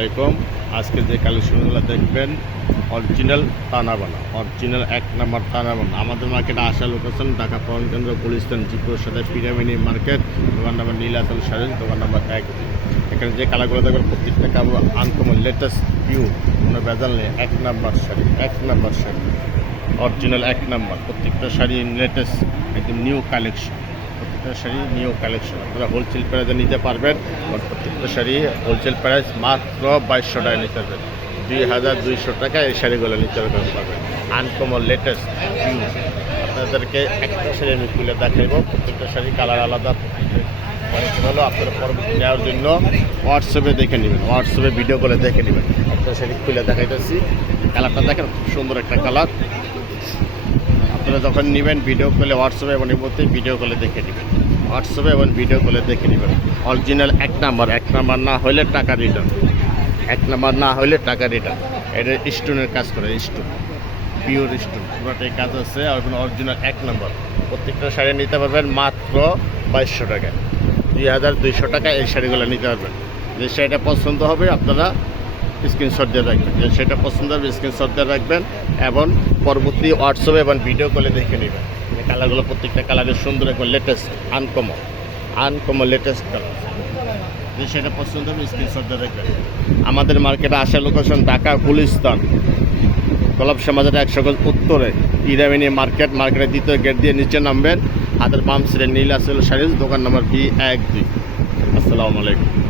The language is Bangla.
আলাইকুম। আজকে যে কালেকশনগুলো দেখবেন অরিজিনাল তানাবানা অরিজিনাল এক নাম্বার তানাবানা আমাদের মার্কেটে আসা লোকেশন ঢাকা পবন কেন্দ্র, গুলিস্তান জিপুর সাথে পিরামিনি মার্কেট দোকান নাম্বার নীলাচল শাড়ি দোকান নাম্বার এক। এখানে যে কালারগুলো দেখবেন, প্রত্যেকটা কাপড় আনকমন লেটেস্ট ভিউ কোনো বেজাল নেই। এক নাম্বার শাড়ি, এক নাম্বার শাড়ি। অরিজিনাল এক নাম্বার। প্রত্যেকটা শাড়ি লেটেস্ট একদম নিউ কালেকশন প্রত্যেকটা শাড়ি নিউ কালেকশন আপনারা হোলসেল প্রাইসে নিতে পারবেন আর প্রত্যেকটা শাড়ি হোলসেল প্রাইস মাত্র বাইশশো টাকা নিতে পারবেন দুই হাজার দুইশো টাকা এই শাড়িগুলো নিতে পারবেন আনকমন লেটেস্ট আপনাদেরকে একটা শাড়ি আমি খুলে দেখাইব, প্রত্যেকটা শাড়ি কালার আলাদা হলো আপনারা পরবর্তী নেওয়ার জন্য হোয়াটসঅ্যাপে দেখে নেবেন হোয়াটসঅ্যাপে ভিডিও করে দেখে নেবেন। একটা শাড়ি খুলে দেখাইতেছি। কালারটা দেখেন, খুব সুন্দর একটা কালার আপনারা যখন নেবেন ভিডিও কলে হোয়াটসঅ্যাপে এবং মধ্যে ভিডিও কলে দেখে নেবেন। হোয়াটসঅ্যাপে এবং ভিডিও কলে দেখে নেবেন। অরিজিনাল এক নাম্বার এক নাম্বার না হলে টাকা রিটার্ন এক নাম্বার না হলে টাকা রিটার্ন এটা স্টোনের কাজ করে স্টোন পিওর স্টোন পুরোটাই কাজ আছে, আর অরিজিনাল এক নাম্বার প্রত্যেকটা শাড়ি নিতে পারবেন মাত্র বাইশশো টাকা দুই হাজার দুইশো টাকা এই শাড়িগুলো নিতে পারবেন। যে শাড়িটা পছন্দ হবে, আপনারা স্ক্রিনশট দিয়ে রাখবেন। যে সেটা পছন্দ হবে স্ক্রিনশট দিয়ে রাখবেন এবং পরবর্তী হোয়াটসঅ্যাপে এবং ভিডিও কলে দেখে নেবেন। কালারগুলো প্রত্যেকটা কালারের সুন্দর এবং latest uncommon uncommon latest colour যে সেটা পছন্দ হবে স্ক্রিনশট দিয়ে রাখবেন। আমাদের মার্কেটে আসা লোকেশন ঢাকা, গুলিস্তান। গোলাপ সমাজের একশো গজ উত্তরে ইরামিনী মার্কেট মার্কেটের দ্বিতীয় গেট দিয়ে নিচে নামবেন। হাতের বাম সিলের নীল আসল শাড়ির দোকান নম্বর বি এক দুই। আসসালামু আলাইকুম।